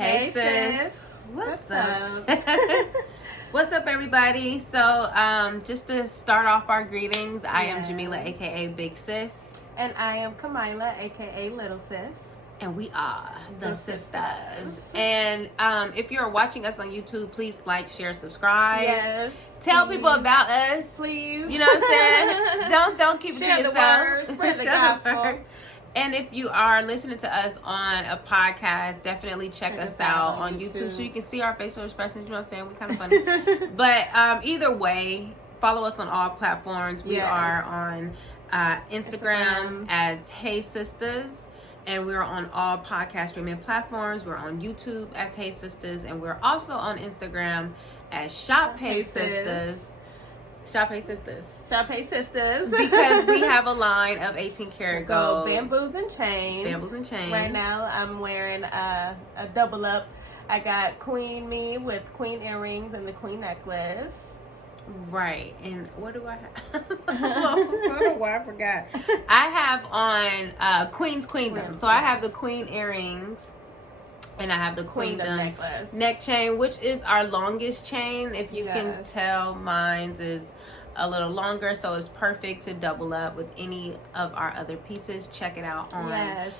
Hey, sis. What's up? What's up, everybody? So, just to start off our greetings, I am Jamila, aka Big Sis. And I am Kamila, aka Little Sis. And we are the Sistuhs. And if you're watching us on YouTube, please like, share, subscribe. Yes. Tell people about us. Please. You know what I'm saying? Don't keep it to yourself. Share the word. Spread the gospel. And if you are listening to us on a podcast, definitely check us out on YouTube so you can see our facial expressions. You know what I'm saying? We're kind of funny. But either way, follow us on all platforms. We are on Instagram as Hey Sistuhs. And we're on all podcast streaming platforms. We're on YouTube as Hey Sistuhs. And we're also on Instagram as Shop Hey Sistuhs. Shop Hey Sistuhs. Shop Hey Sistuhs. Because we have a line of 18 karat gold. Bamboos and chains. Bamboos and chains. Right now I'm wearing a double up. I got Queen Me with queen earrings and the queen necklace. Right. And what do I have? I forgot. I have on Queen's Queendom. So I have the queen earrings. And I have the Queendom necklace. Neck chain, which is our longest chain. If you can tell, mine's is a little longer, so it's perfect to double up with any of our other pieces. Check it out on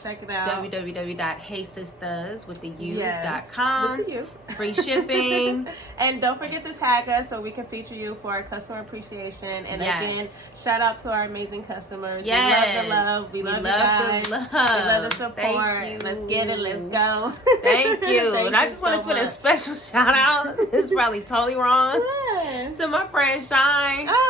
check it out. www.heysistuhs with the u.com. With the U. Free shipping. And don't forget to tag us so we can feature you for our customer appreciation. And again, shout out to our amazing customers. Yes. We love the love. We love you guys. The love. We love the support. Thank you. Let's get it. Let's go. Thank you. And I just want to send a special shout out. This is probably totally wrong. To my friend Shine. Oh,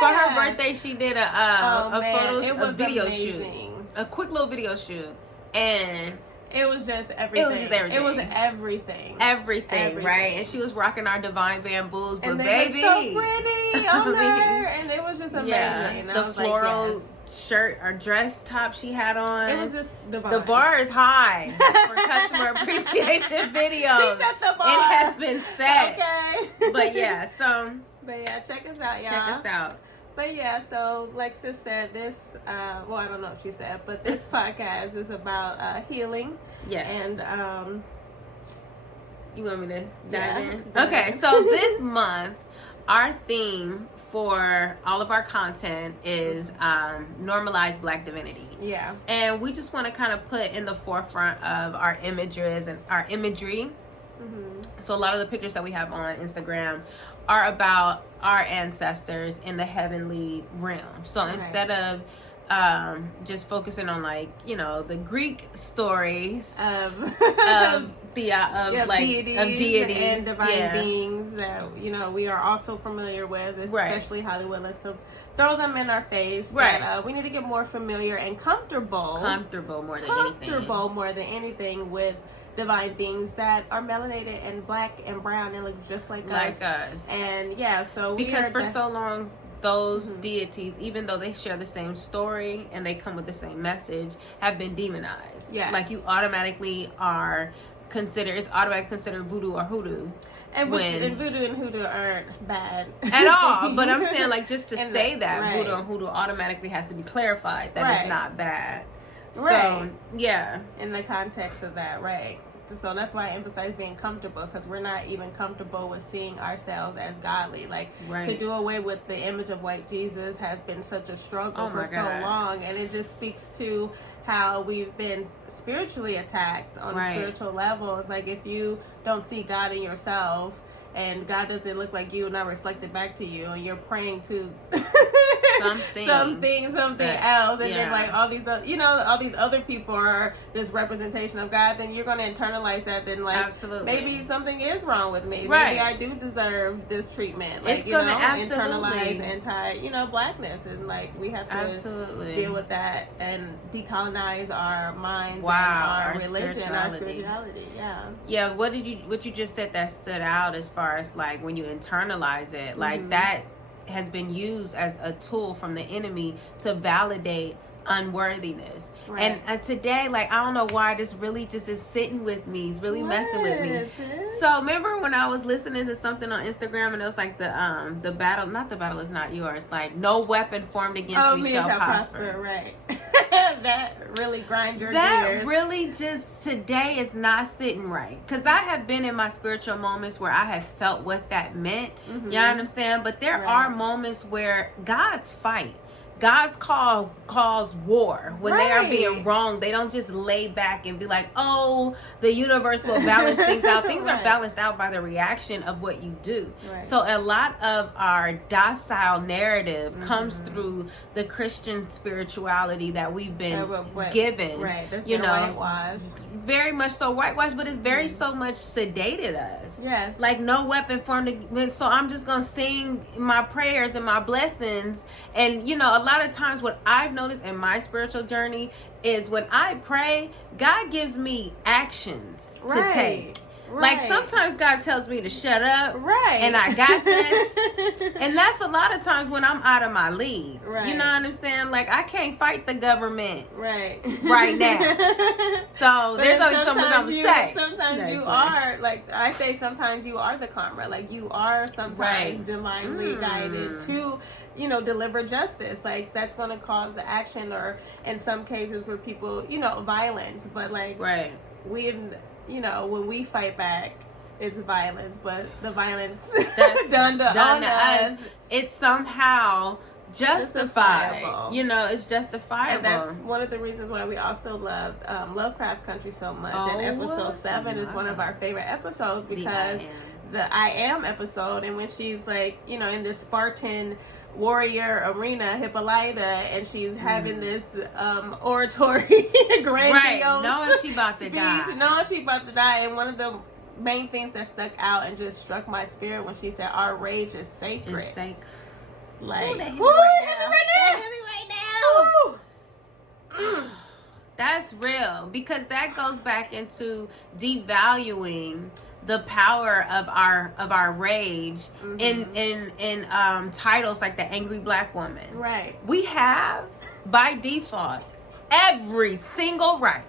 For her birthday, she did a video amazing. shoot. A quick little video shoot. And it was just everything. It was everything. Everything, right? And she was rocking our Divine Bamboos. But and they baby, were so pretty on her. And it was just amazing. Yeah, the floral shirt or dress top she had on. It was just divine. The bar is high for customer appreciation videos. She set the bar. It has been set. Okay. But yeah, check us out, y'all. Check us out. But yeah, so like Sis said, this, well, I don't know if she said, but this podcast is about healing. Yes. And, you want me to dive in? Okay, so this month, our theme for all of our content is normalize Black divinity. Yeah. And we just want to kind of put in the forefront of our images and our imagery. Mm-hmm. So a lot of the pictures that we have on Instagram are about our ancestors in the heavenly realm. So instead of just focusing on the Greek stories of deities and divine beings that we are also familiar with, especially Hollywood. Let's throw them in our face. Right. But, we need to get more familiar and comfortable more than anything with divine beings that are melanated and black and brown and look just like us. And so because for so long those deities, even though they share the same story and they come with the same message, have been demonized. Like you automatically it's automatically considered voodoo or hoodoo. And voodoo and hoodoo aren't bad at all. But I'm saying, just to say that voodoo and hoodoo automatically has to be clarified that it's not bad. Right. So, yeah. In the context of that, right. So that's why I emphasize being comfortable, because we're not even comfortable with seeing ourselves as godly. To do away with the image of white Jesus has been such a struggle for so long. And it just speaks to how we've been spiritually attacked on a spiritual level. It's like if you don't see God in yourself and God doesn't look like you, not reflected back to you, and you're praying to something else, and then all these other people are this representation of God, then you're going to internalize that. Then absolutely, maybe something is wrong with me. Maybe I do deserve this treatment. It's going to internalize blackness, and we have to deal with that and decolonize our minds and our religion, our spirituality. Yeah. What you just said that stood out as far as when you internalize it, that has been used as a tool from the enemy to validate unworthiness. Right. And today, like, I don't know why this really just is sitting with me. It's really messing with me. So remember when I was listening to something on Instagram and it was like the battle, not the battle is not yours, like no weapon formed against me shall prosper. Right. That really grinds your gears. That really just today is not sitting right. Because I have been in my spiritual moments where I have felt what that meant. You know what I'm saying? But there are moments where God's fight. God's calls war when they are being wrong. They don't just lay back and be like, oh, the universe will balance things out. Things are balanced out by the reaction of what you do. So a lot of our docile narrative comes through the Christian spirituality that we've been given. That's you know, whitewashed. Very much so whitewashed, but it's very so much sedated us. Yes. Like no weapon formed against. So I'm just gonna sing my prayers and my blessings. And you know, a lot of times what I've noticed in my spiritual journey is when I pray, God gives me actions to take. Like sometimes God tells me to shut up, and I got this, and that's a lot of times when I'm out of my league. You know what I'm saying? Like I can't fight the government right now. So there's only so much I'm gonna say. Sometimes you are, like I say, sometimes you are the karma. Like you are sometimes divinely guided to, you know, deliver justice. Like that's going to cause the action, or in some cases where people, you know, violence. But like we've, you know, when we fight back, it's violence, but the violence that's done to us, it's somehow justifiable. You know, it's justifiable. And that's one of the reasons why we also loved Lovecraft Country so much. And episode 7 is one of our favorite episodes because the I Am episode, and when she's like, you know, in this Spartan warrior arena, Hippolyta, and she's having this oratory, grandiose knowing she about to die. And one of the main things that stuck out and just struck my spirit when she said, "Our rage is sacred." It's sacred. Like, hit me right now. That's real, because that goes back into devaluing the power of our rage in titles like the angry black woman. We have by default every single right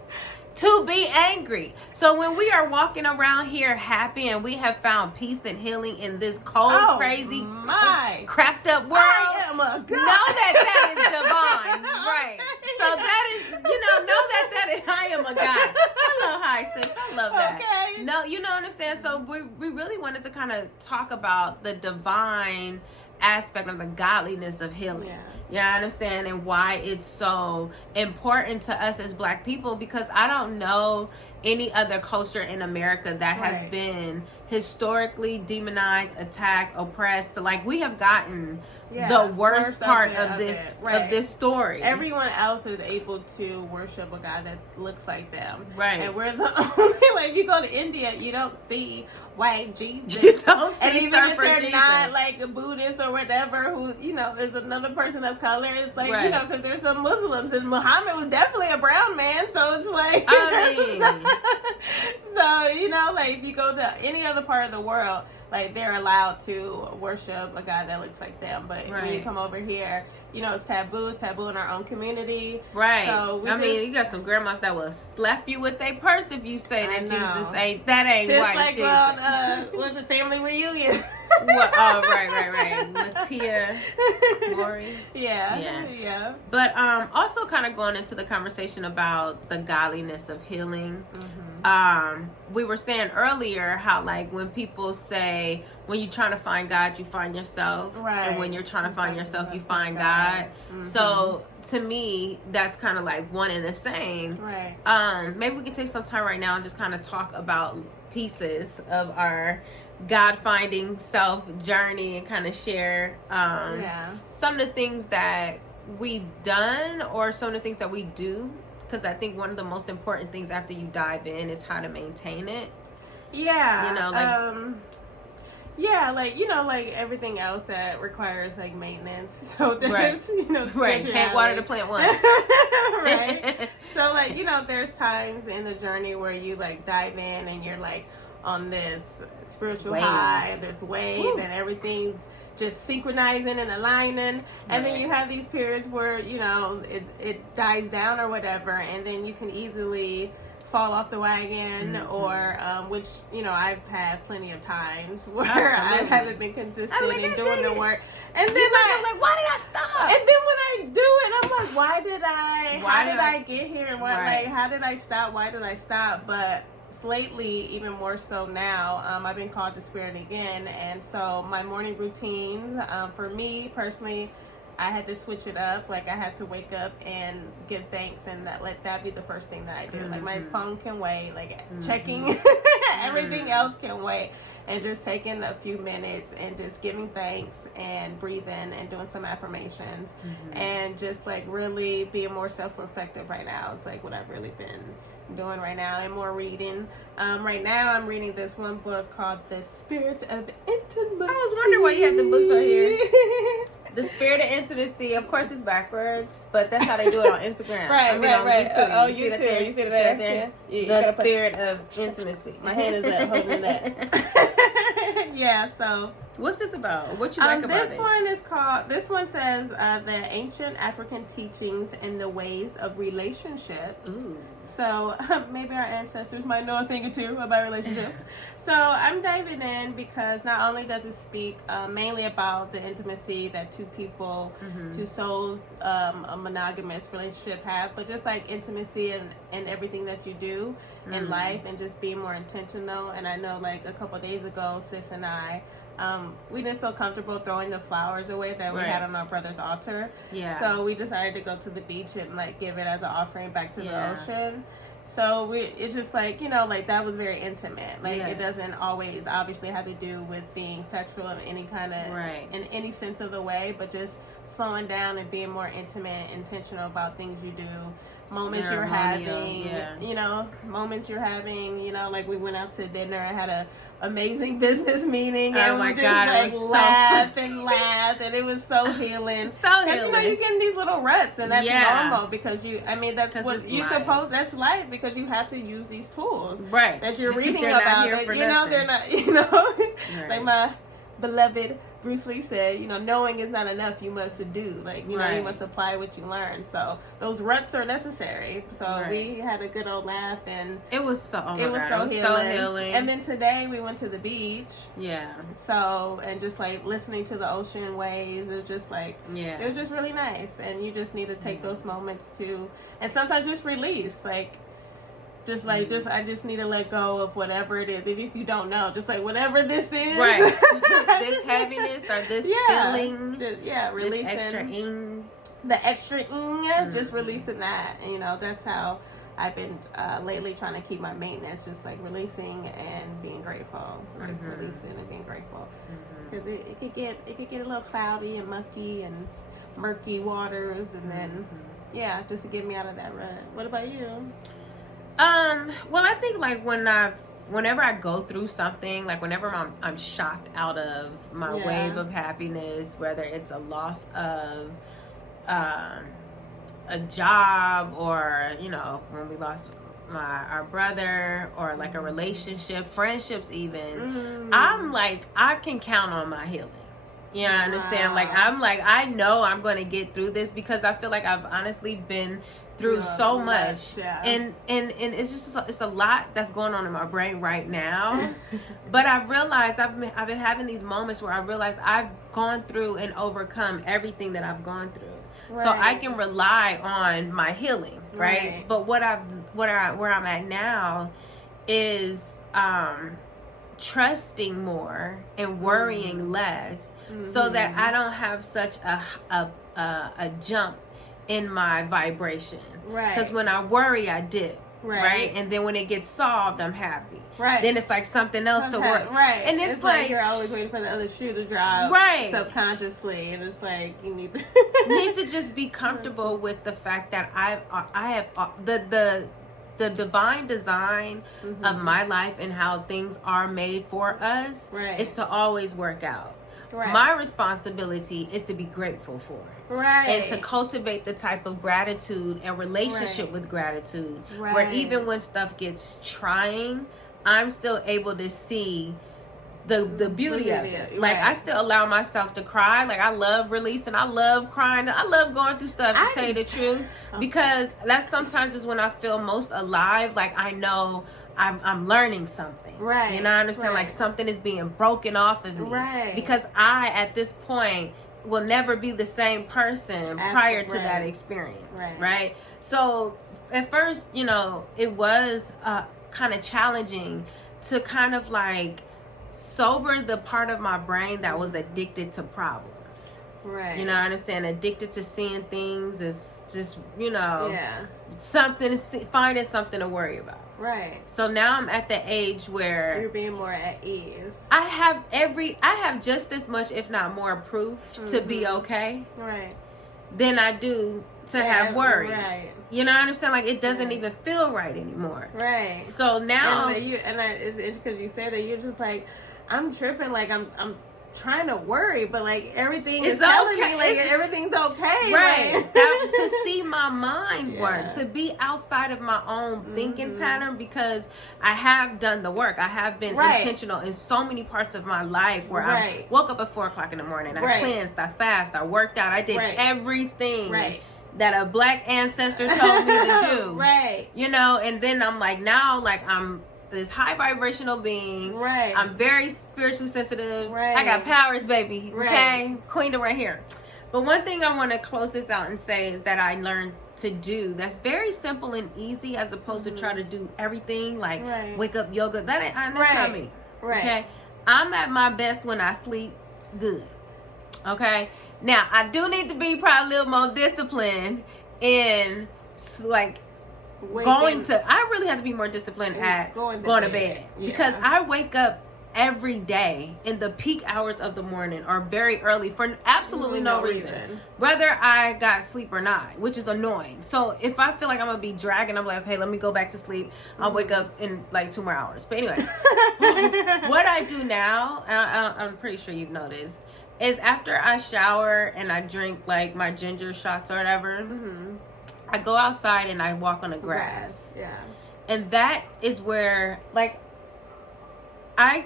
to be angry. So when we are walking around here happy and we have found peace and healing in this cold, crazy, cracked up world, I am a God. Know that is divine. So that is, you know that is, I am a God. Hello, hi sis. I love that. Okay. No, you know what I'm saying? So we really wanted to kind of talk about the divine aspect of the godliness of healing. You know what I'm saying? And why it's so important to us as black people, because I don't know any other culture in America that has been historically demonized, attacked, oppressed. So like we have gotten the worst part of this story. Everyone else is able to worship a God that looks like them. And we're the only, like, if you go to India, you don't see white Jesus. You don't see, and even if they're not like a Buddhist or whatever, who, you know, is another person of color, it's like, you know, because there's some Muslims, and Muhammad was definitely a brown man, so it's like, so, you know, like if you go to any other part of the world, like they're allowed to worship a God that looks like them, but when you come over here, you know, it's taboo in our own community. So I mean, you got some grandmas that will slap you with their purse if you say that Jesus ain't just white like, Jesus. Well, was a family reunion. Right. Latia, Maury. Yeah. But also kind of going into the conversation about the godliness of healing. We were saying earlier how, like, when people say when you're trying to find God, you find yourself, and when you're trying to find yourself, you find God. So to me, that's kind of like one and the same. Maybe we can take some time right now and just kind of talk about pieces of our God finding self journey and kind of share some of the things that we've done or some of the things that we do, because I think one of the most important things after you dive in is how to maintain it. You know, like, you know, like everything else that requires like maintenance. So there's, you know, can't water the plant once. So like, you know, there's times in the journey where you like dive in and you're like on this spiritual high, there's wave, and everything's just synchronizing and aligning. And then you have these periods where, you know, it dies down or whatever, and then you can easily fall off the wagon, or which, you know, I've had plenty of times where I haven't been consistent in doing the work, and then like, why did I stop? And then when I do it, I'm like, how did I get here? Like, how did I stop? Why did I stop? But lately, even more so now, I've been called to Spirit again, and so my morning routines, for me personally, I had to switch it up. Like, I had to wake up and give thanks, and let that be the first thing that I do. Like, my phone can wait, like checking everything else can wait, and just taking a few minutes and just giving thanks and breathing and doing some affirmations, and just like really being more self-reflective right now. It's like what I've really been doing right now, and more reading. Right now I'm reading this one book called The Spirit of Intimacy. I was wondering why you have the books right here. The Spirit of Intimacy, of course, it's backwards, but that's how they do it on Instagram. right. YouTube. You see that there? The Spirit of Intimacy. My hand is up holding that. Yeah, so what's this about? What you like about it? This one says the ancient African teachings and the ways of relationships. Ooh. So maybe our ancestors might know a thing or two about relationships. So I'm diving in because not only does it speak mainly about the intimacy that two people, two souls, a monogamous relationship have, but just like intimacy and everything that you do in life, and just being more intentional. And I know, like, a couple days ago, Sis and I, we didn't feel comfortable throwing the flowers away that we had on our brother's altar. Yeah. So we decided to go to the beach and like give it as an offering back to the ocean. So it's just like, you know, like that was very intimate. Like it doesn't always obviously have to do with being sexual in any kind of, in any sense of the way, but just slowing down and being more intimate and intentional about things you do. Moments you're having, you know, like we went out to dinner and had a amazing business meeting, and we just like laughed and laughed, and it was so healing. You know, you get in these little ruts, and that's normal because that's what you suppose. That's life, because you have to use these tools, that you're reading about. That, you know, they're not. You know, like my beloved Bruce Lee said, you know, knowing is not enough. You must do. Like, you know, you must apply what you learn. So those ruts are necessary. So we had a good old laugh, and it was so healing. And then today we went to the beach. Yeah. So, and just like listening to the ocean waves, it was just like, it was just really nice. And you just need to take those moments to, and sometimes just release, like. I just need to let go of whatever it is. If you don't know, just like whatever this is. This heaviness or this feeling. Releasing. This extra ing. The extra ing, just releasing that. And, you know, that's how I've been lately trying to keep my maintenance, just like releasing and being grateful. Like releasing and being grateful. Because it could get a little cloudy and mucky and murky waters, and then, just to get me out of that rut. What about you? Well, I think like whenever I go through something, like whenever I'm shocked out of my wave of happiness, whether it's a loss of a job, or, you know, when we lost our brother, or like a relationship, friendships even, I'm like, I can count on my healing. You know, I understand? Like, I know I'm going to get through this, because I feel like I've honestly been through so much, and it's just it's a lot that's going on in my brain right now. But I've realized I've been having these moments where I realize I've gone through and overcome everything that I've gone through, so I can rely on my healing, right? But where I'm at now is trusting more and worrying less, so that I don't have such a jump in my vibration, because when I worry, I dip, and then when it gets solved, I'm happy, then it's like something else to work, and it's like you're always waiting for the other shoe to drop, subconsciously, and it's like you need to just be comfortable with the fact that I have the divine design of my life, and how things are made for us is to always work out. My responsibility is to be grateful for it. And to cultivate the type of gratitude and relationship with gratitude, where even when stuff gets trying, I'm still able to see the beauty of it. Like, I still allow myself to cry. Like, I love releasing. I love crying. I love going through stuff, to tell you the truth. Because that's sometimes is when I feel most alive. Like, I know I'm learning something. Right. You know what I'm saying? Like, something is being broken off of me. Right. Because I, at this point, will never be the same person prior to that experience. Right? So, at first, you know, it was kind of challenging to kind of, like, sober the part of my brain that was addicted to problems. Right. You know what I'm saying? Addicted to seeing things is just, you know, finding something to worry about. Right. So now I'm at the age where you're being more at ease. I have just as much, if not more, proof to be okay. Right. Than I do to have worry. Right. You know what I'm saying? Like, it doesn't even feel right anymore. Right. So now, it's because you say that you're just like, I'm tripping. Like, I'm trying to worry, but like everything is telling me like everything's okay. Right. To see my mind work, to be outside of my own thinking pattern, because I have done the work. I have been intentional in so many parts of my life where I woke up at 4:00 in the morning. I cleansed, I fasted, I worked out, I did everything that a black ancestor told me to do. Right. You know, and then I'm like, now, like, I'm this high vibrational being. Right. I'm very spiritually sensitive. Right. I got powers, baby. Right. Okay? Queen right here. But one thing I want to close this out and say is that I learned to do that's very simple and easy, as opposed to try to do everything, like wake up yoga. That's not me. Right. Okay? I'm at my best when I sleep good. Okay? Now, I do need to be probably a little more disciplined in, like, I really have to be more disciplined at going to bed. Because I wake up every day in the peak hours of the morning or very early for absolutely no reason, whether I got sleep or not, which is annoying. So if I feel like I'm gonna be dragging, I'm like, okay, let me go back to sleep. I'll wake up in like 2 more hours. But anyway, what I do now, I'm pretty sure you've noticed, is after I shower and I drink like my ginger shots or whatever, I go outside and I walk on the grass. Yeah. And that is where, like, I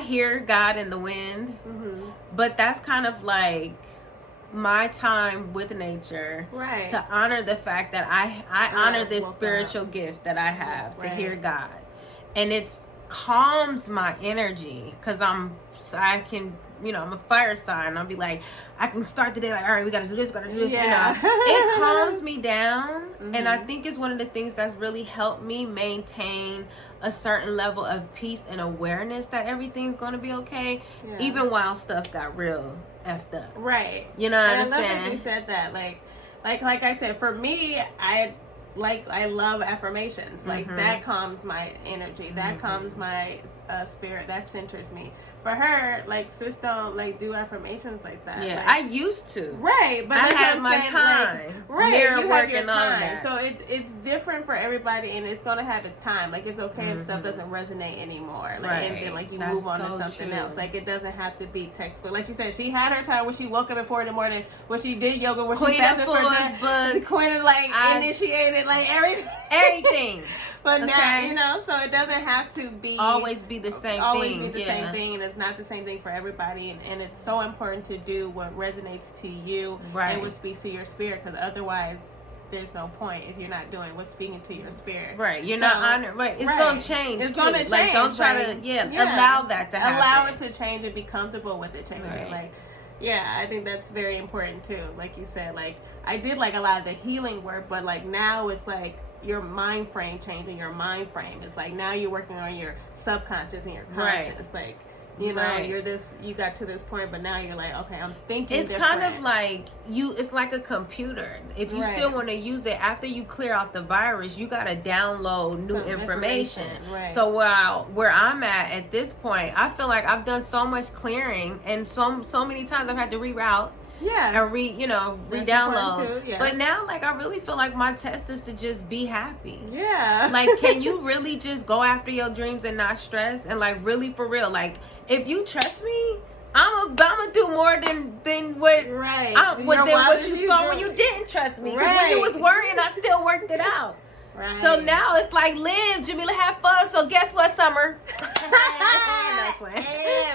hear God in the wind, but that's kind of like my time with nature, to honor the fact that I honor this spiritual gift that I have to hear God, and it's calms my energy because I can, you know, I'm a fire sign. I'll be like, I can start the day like, all right, we gotta do this, you know. It calms me down, and I think it's one of the things that's really helped me maintain a certain level of peace and awareness that everything's gonna be okay, even while stuff got real effed up. Right. You know what I'm saying? I love that you said that. Like I said, for me, I love affirmations. Like, that calms my energy. That calms my spirit. That centers me. For her, like, sis don't like do affirmations like that. Yeah, like, I used to. Right, but I that's had what my I'm saying, time. Like, You're you have working your on time. that. So it's different for everybody, and it's gonna have its time. Like, it's okay if stuff doesn't resonate anymore. Like, and then like you move on to something else. Like, it doesn't have to be textbook. Like she said, she had her time when she woke up at 4 a.m, when she did yoga, when she fasted for book. Queen of like initiated like everything. But now, you know, so it doesn't have to be always be the same same thing, and it's not the same thing for everybody, and it's so important to do what resonates to you and what speaks to your spirit, because otherwise there's no point if you're not doing what's speaking to your spirit. Right. You're not honoring. Right. It's going to change. It's going to change. Like, don't try to, allow that to happen. Allow it to change and be comfortable with it changing. Right. Like, I think that's very important too. Like you said, like, I did like a lot of the healing work, but like now it's like your mind frame changing. Your mind frame is like now you're working on your subconscious and your conscious. Like, you know, you got to this point, but now you're like, okay, I'm thinking it's different. kind of like it's like a computer. If you still want to use it after you clear out the virus, you got to download new information. Right. So where I'm at this point, I feel like I've done so much clearing, and so many times I've had to reroute. And re-download. Too, But now, like, I really feel like my test is to just be happy. Like, can you really just go after your dreams and not stress? And like, really, for real, like, if you trust me, I'm gonna do more than what what you saw when you didn't trust me. Because when you was worrying, I still worked it out. Right. So now it's like, live, Jamila, have fun. So guess what, Summer?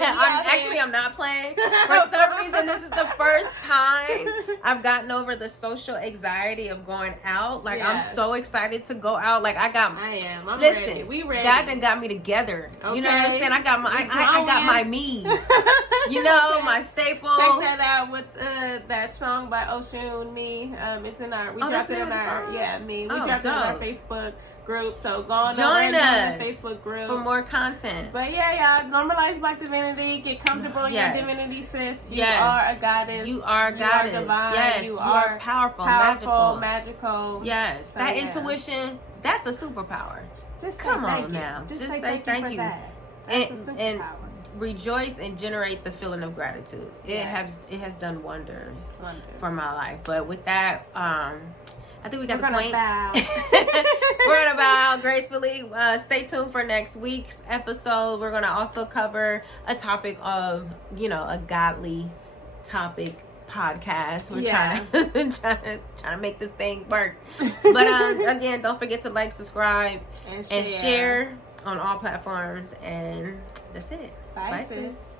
I'm not playing. For some reason, this is the first time I've gotten over the social anxiety of going out. Like, I'm so excited to go out. Like, I'm ready. We ready. God done got me together. Okay. You know what I'm saying? I got my me. You know, my staples. Check that out with that song by Ocean, Me. It's in our, we dropped it in our, Me. We dropped it in our Facebook group, so go on join us the Facebook group for more content. But y'all, normalize Black divinity. Get comfortable in your divinity, sis. You are a goddess. You are a goddess. You are divine. Yes, you are powerful, magical. Yes, so, that intuition. That's a superpower. Just come on now. Just say thank you. That's a superpower. And rejoice and generate the feeling of gratitude. It has done wonders for my life. But with that, I think we got the point. We're gonna bow gracefully. Stay tuned for next week's episode. We're gonna also cover a topic of, a godly topic podcast. We're trying to make this thing work. But again, don't forget to like, subscribe, and share on all platforms. And that's it. Bye sis.